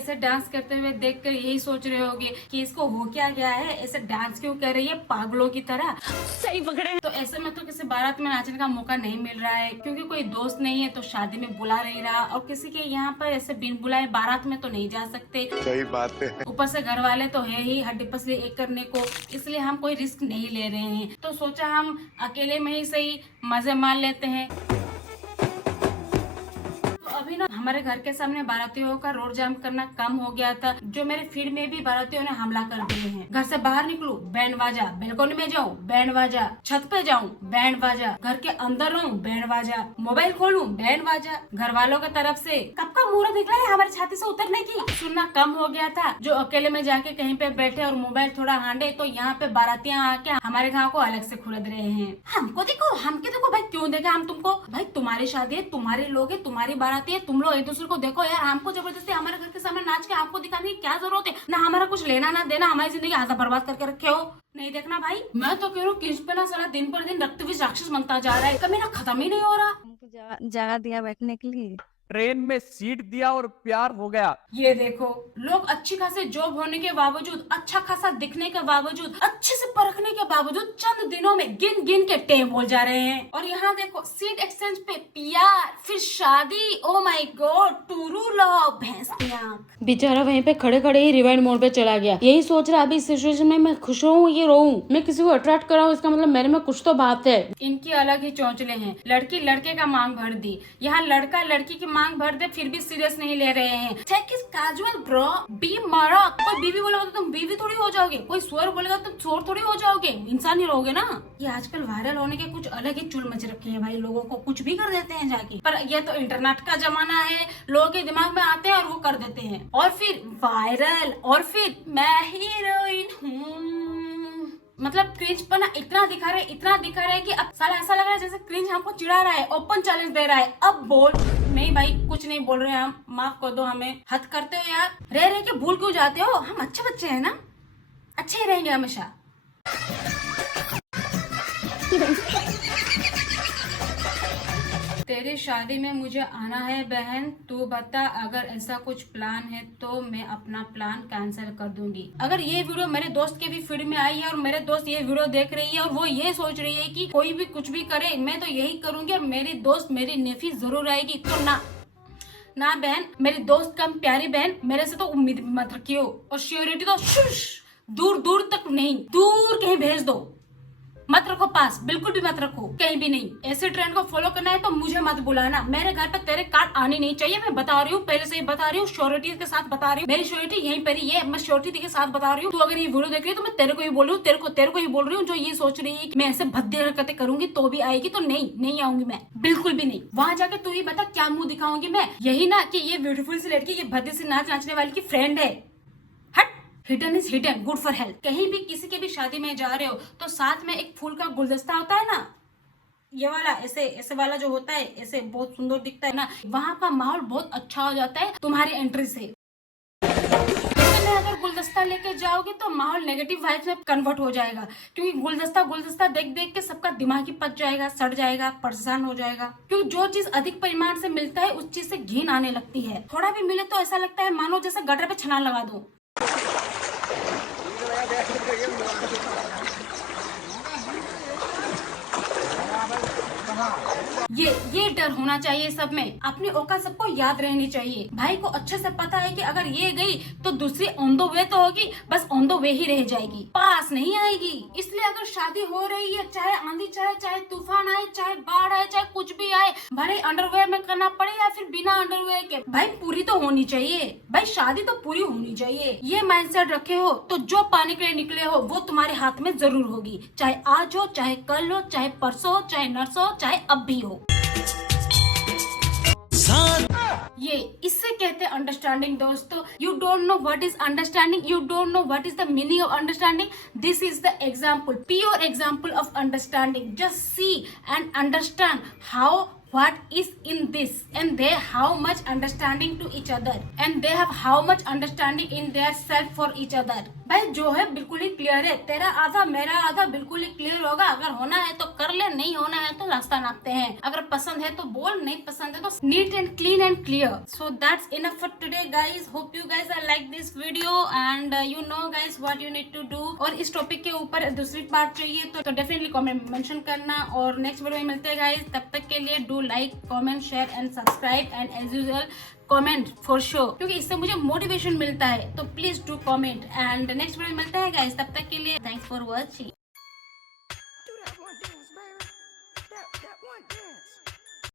ऐसे डांस करते हुए देखकर यही सोच रहे होगे कि इसको हो क्या गया है, ऐसे डांस क्यों कर रही है पागलों की तरह। सही पकड़े। तो ऐसे में तो किसी बारात में नाचने का मौका नहीं मिल रहा है, क्योंकि कोई दोस्त नहीं है तो शादी में बुला नहीं रहा, और किसी के यहाँ पर ऐसे बिन बुलाए बारात में तो नहीं जा सकते। सही बात है। ऊपर से घर वाले तो है ही हड्डी पसली एक करने को, इसलिए हम कोई रिस्क नहीं ले रहे हैं। तो सोचा हम अकेले में ही सही मजे मार लेते हैं। अभी ना हमारे घर के सामने बारातियों का रोड जाम करना कम हो गया था, जो मेरे फील्ड में भी बारातियों ने हमला कर दिए हैं। घर से बाहर निकलूं बैंड बाजा, बैल्कनी में जाऊं बैंड बाजा, छत पे जाऊं बैंड बाजा, घर के अंदर रहूं बैंड बाजा, मोबाइल खोलूं बैंड बाजा। घर वालों की तरफ से कब का मुहूर्त निकला है हमारी छाती से उतरने की, सुनना कम हो गया था। जो अकेले में जाके कहीं पे बैठे और मोबाइल थोड़ा हांडे, तो यहाँ पे बारातियां आके हमारे गाँव को अलग से खुरद रहे हैं। हमको देखो भाई, क्यों देखे हम तुमको? भाई तुम्हारी शादी है, तुम्हारे लोग है, तुम्हारी बाराती है, तुम लोग एक दूसरे को देखो यार। हमको जबरदस्ती हमारे घर के सामने नाच के आपको दिखाने की क्या जरूरत है? ना हमारा कुछ लेना ना देना, हमारी जिंदगी आधा बर्बाद करके रखे हो। नहीं देखना भाई, मैं तो कह रहा हूँ किस पे ना साला दिन पर दिन रक्त विष राक्षस बनता जा रहा है, कभी ना खत्म ही नहीं हो रहा। हमको जगह दिया बैठने के लिए, ट्रेन में सीट दिया और प्यार हो गया। ये देखो, लोग अच्छी खासी जॉब होने के बावजूद, अच्छा खासा दिखने के बावजूद, अच्छे से परखने के बावजूद चंद दिनों में गिन गिन के टेम बोल जा रहे हैं। और यहाँ देखो, सीट एक्सचेंज पे प्यार, फिर शादी, oh my God, true love, भैंस की आंख। बेचारा वहीं पे खड़े खड़े ही रिवाइंड मोड पे चला गया। यही सोच रहा अभी इस सिचुएशन में मैं खुश रहूं ये रहूं, मैं किसी को अट्रैक्ट कर रहा हूँ, इसका मतलब मेरे में कुछ तो बात है। इनकी अलग ही चौंचले हैं। लड़की लड़के का मांग भर दी, यहाँ लड़का लड़की की मांग भर दे फिर भी सीरियस नहीं ले रहे हैं। टेक इट कैजुअल ब्रो, बी मारा। कोई बीवी बोलेगा तो तुम बीवी थोड़ी हो जाओगे, कोई सुअर बोलेगा तो तुम सुअर थोड़ी हो जाओगे, इंसान ही रहोगे ना। ये आजकल वायरल होने के कुछ अलग ही चुल मच रखे हैं भाई, लोगों को कुछ भी कर देते हैं जाके। पर ये तो इंटरनेट का जमाना है, लोगों के दिमाग में आते हैं और वो कर देते हैं, और फिर वायरल, और फिर मैं हीरोइन हूँ। मतलब क्रिंज पना इतना दिखा रहे कि अब साला ऐसा लग रहा है जैसे क्रिंज हमको चिढ़ा रहा है, ओपन चैलेंज दे रहा है। अब बोल। नहीं भाई, कुछ नहीं बोल रहे हम, माफ कर दो हमें। हद करते हो यार, रह के भूल क्यों जाते हो? हम अच्छे बच्चे हैं ना, अच्छे ही रहेंगे हमेशा। तेरी शादी में मुझे आना है बहन, तू बता। अगर ऐसा कुछ प्लान है तो मैं अपना प्लान कैंसिल कर दूंगी। अगर ये वीडियो मेरे दोस्त के भी फीड में आई है और मेरे दोस्त ये वीडियो देख रही है और वो ये सोच रही है कि कोई भी कुछ भी करे मैं तो यही करूंगी और मेरी दोस्त मेरी नेफी जरूर आएगी, तो ना बहन, मेरी दोस्त कम प्यारी बहन, मेरे से तो उम्मीद मत रखियो। और श्योरिटी तो दूर दूर तक नहीं, दूर कहीं भेज दो, मत रखो पास, बिल्कुल भी मत रखो, कहीं भी नहीं। ऐसे ट्रेंड को फॉलो करना है तो मुझे मत बुलाना, मेरे घर पे तेरे कार्ड आने नहीं चाहिए। मैं बता रही हूँ, पहले से ही बता रही हूँ, श्योरिटी के साथ बता रही हूँ, मेरी श्योरिटी यहीं पर ही है, मैं श्योरिटी के साथ बता रही हूँ। तू अगर ये वीडियो देख रही है तो मैं तेरे को ही बोल रही हूँ, तेरे को ही बोल रही हूँ। जो ये सोच रही है कि मैं ऐसे भद्दे हरकतें करूंगी तो भी आएगी, तो नहीं आऊंगी मैं, बिल्कुल भी नहीं। वहां जाके तू ही बता क्या मुंह दिखाऊंगी मैं? यही ना कि ये ब्यूटीफुल सी लड़की, ये भद्दे से नाचने वाली की फ्रेंड है। Hidden is hidden, good for health. कहीं भी किसी के भी शादी में जा रहे हो तो साथ में एक फूल का गुलदस्ता होता है ना, ये वाला, ऐसे वाला जो होता है, ऐसे बहुत सुंदर दिखता है ना, वहाँ का माहौल बहुत अच्छा हो जाता है तुम्हारी एंट्री से। अगर गुलदस्ता लेके जाओगे तो माहौल नेगेटिव वाइब्स में कन्वर्ट हो जाएगा, क्योंकि गुलदस्ता देख के सबका दिमाग ही पच जाएगा, सड़ जाएगा, परेशान हो जाएगा। क्योंकि जो चीज अधिक परिमाण से मिलता है उस चीज से घिन आने लगती है। थोड़ा भी मिले तो ऐसा लगता है मानो जैसे गटर पे छलांग लगा दो। ये डर होना चाहिए सब में, अपनी औकात सबको याद रहनी चाहिए। भाई को अच्छे से पता है कि अगर ये गई तो दूसरी ऑन द वे तो होगी, बस ऑन द वे ही रह जाएगी, पास नहीं आएगी। इसलिए अगर शादी हो रही है, चाहे आंधी चाहे तूफान आए, चाहे बाढ़ आए, चाहे कुछ भी आए, भले अंडरवेयर में करना पड़े या फिर बिना अंडरवेयर के, भाई पूरी तो होनी चाहिए। भाई शादी तो पूरी होनी चाहिए। ये माइंडसेट रखे हो तो जो पाने के लिए निकले हो वो तुम्हारे हाथ में जरूर होगी, चाहे आज हो, चाहे कल हो, चाहे परसों हो, चाहे नरसों हो, चाहे अब भी हो। ये इससे कहते हैं अंडरस्टैंडिंग दोस्तों। You don't know what is understanding, you don't know what is the meaning of understanding. This is the example, pure example of understanding. Just see and understand how what is in this and they how much understanding to each other and they have how much understanding in their self for each other। भाई जो है बिल्कुल ही clear है, तेरा आधा मेरा आधा बिल्कुल ही क्लियर होगा। अगर होना है तो कर ले, नहीं होना है तो रास्ता नापते हैं। अगर पसंद है तो बोल, नहीं पसंद है तो neat and clean and clear. So that's enough for today guys. Hope you guys are like this video and you know guys what you need to do. और इस टॉपिक के ऊपर दूसरी पार्ट चाहिए तो डेफिनेटली कमेंट में mention करना। और नेक्स्ट वीडियो में मिलते हैं गाइस, तब तक के लिए do like, comment, share and subscribe and as usual comment for sure, क्योंकि इससे मुझे मोटिवेशन मिलता है। तो please do comment and next video में मिलते हैं गाइस, तब तक के लिए थैंक्स फॉर वॉचिंग।